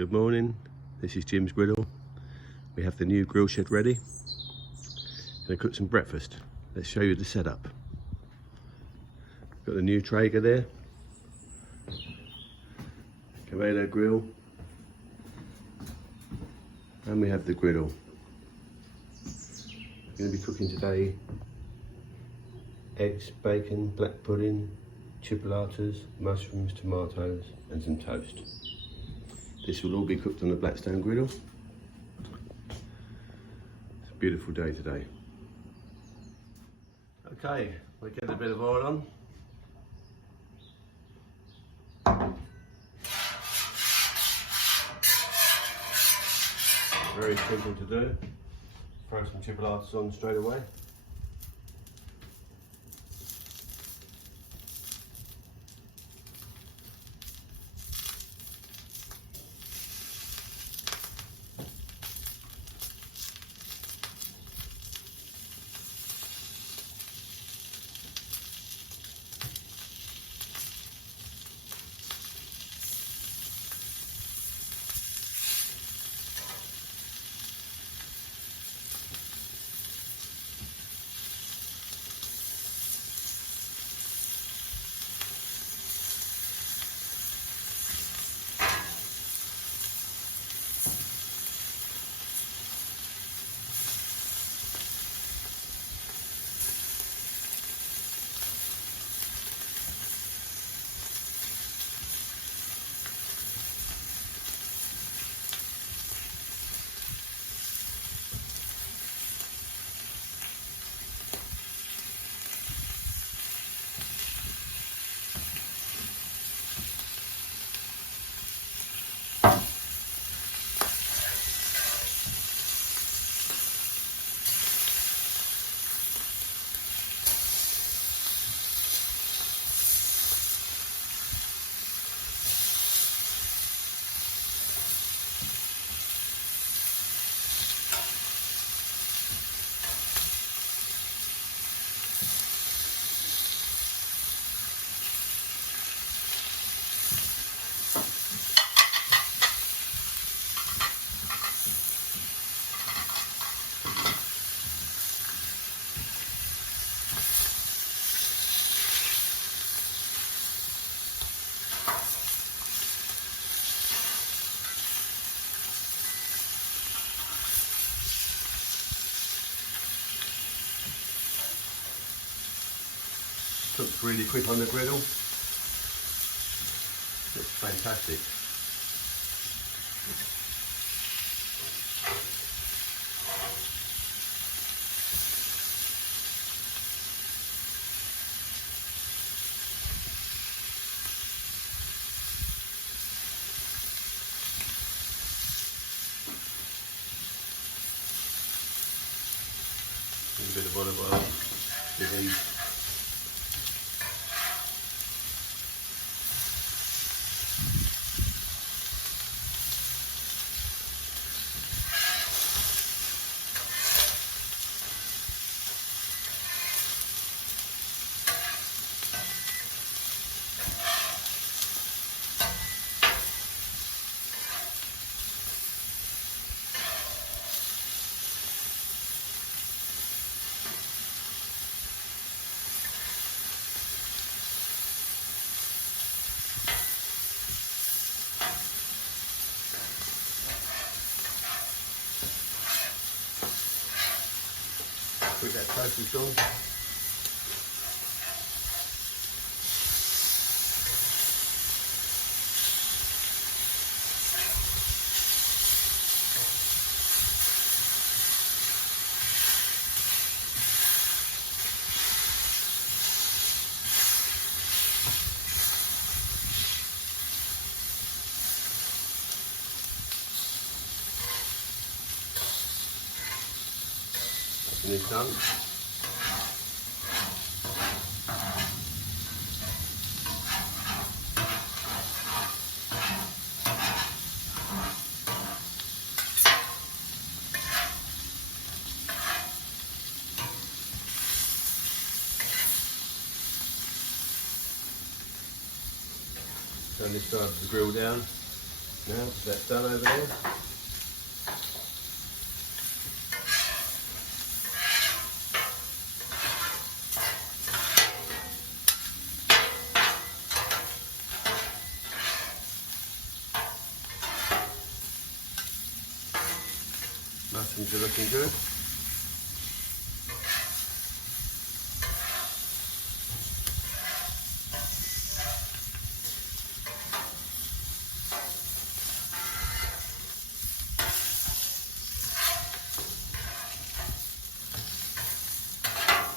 Good morning, this is Jim's Griddle. We have the new grill shed ready. Gonna cook some breakfast. Let's show you the setup. Got the new Traeger there. Camaro grill. And we have the griddle. We're gonna be cooking today eggs, bacon, black pudding, chipolatas, mushrooms, tomatoes and some toast. This will all be cooked on the Blackstone griddle. It's a beautiful day today. Okay, we'll get a bit of oil on. Very simple to do. Throw some chipolatas on straight away. Cooks really quick on the griddle. Looks fantastic. A bit of olive oil. Give these. Quick, that toast is done. And it's done. Turn this side of the grill down. now, because that's done over there. Mushrooms are looking good.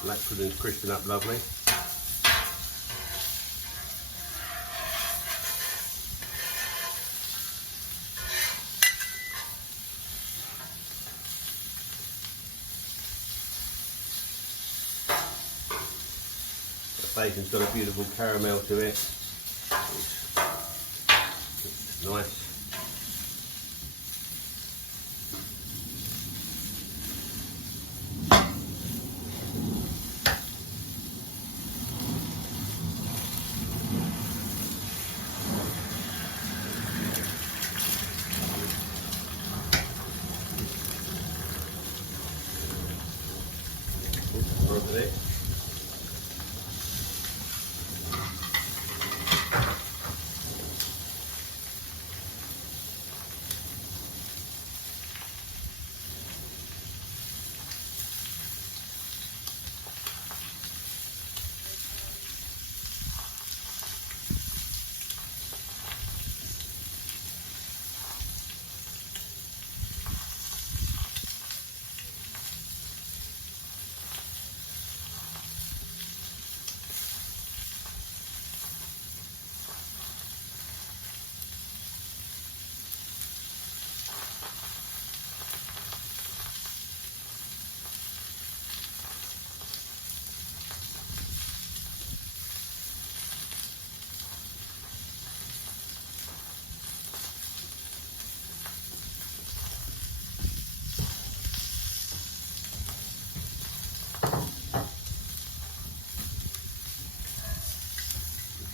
Black pudding's crisping up lovely. The bacon's got a beautiful caramel to it. It's nice. Over there.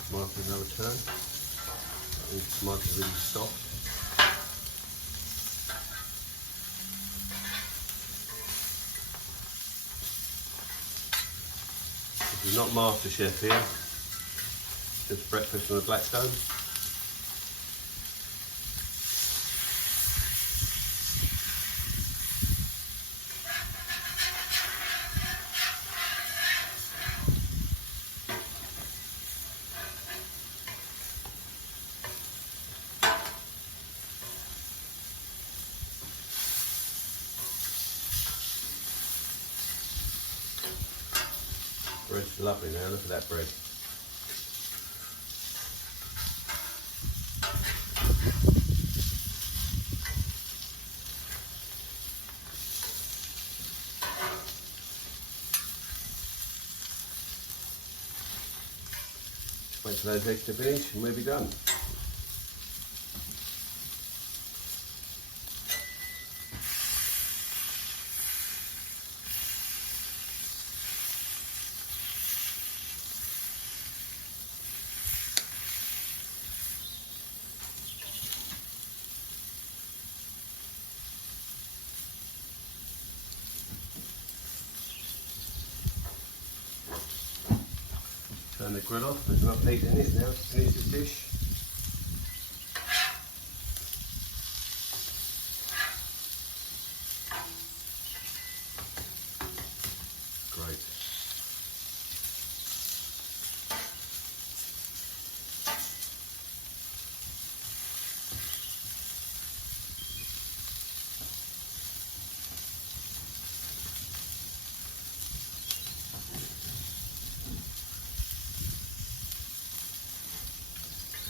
Tomatoes another turn. These tomatoes are really soft. This is not MasterChef here, just breakfast on the Blackstone. Bread's lovely now, look at that bread. Wait for those eggs to finish and we'll be done. Turn the grill off, there's enough heat in it now to finish this dish. Great.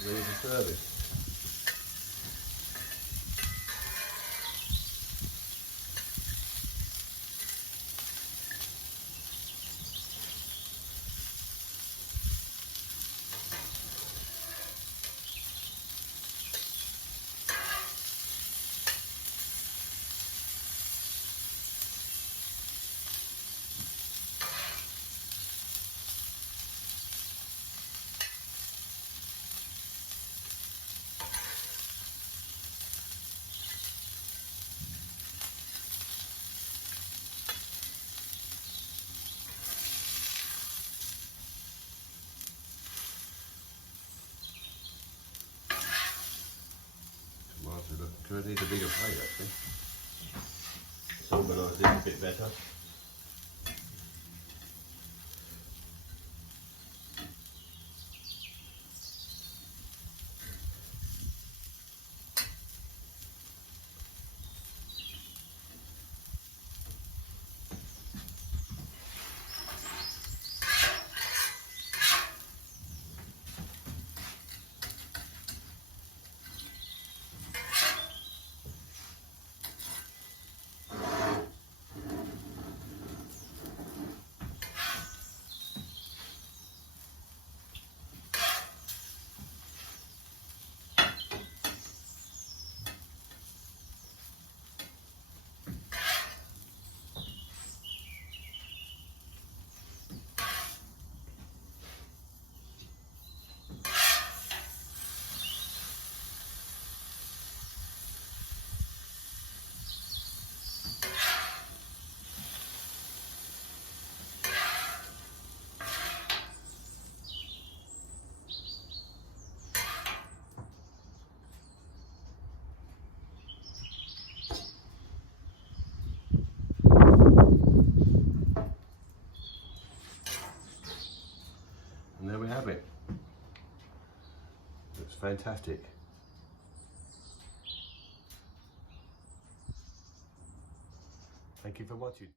Ready for service. So I need a bigger plate actually. Let's organise this a bit better. And there we have it. Looks fantastic. Thank you for watching.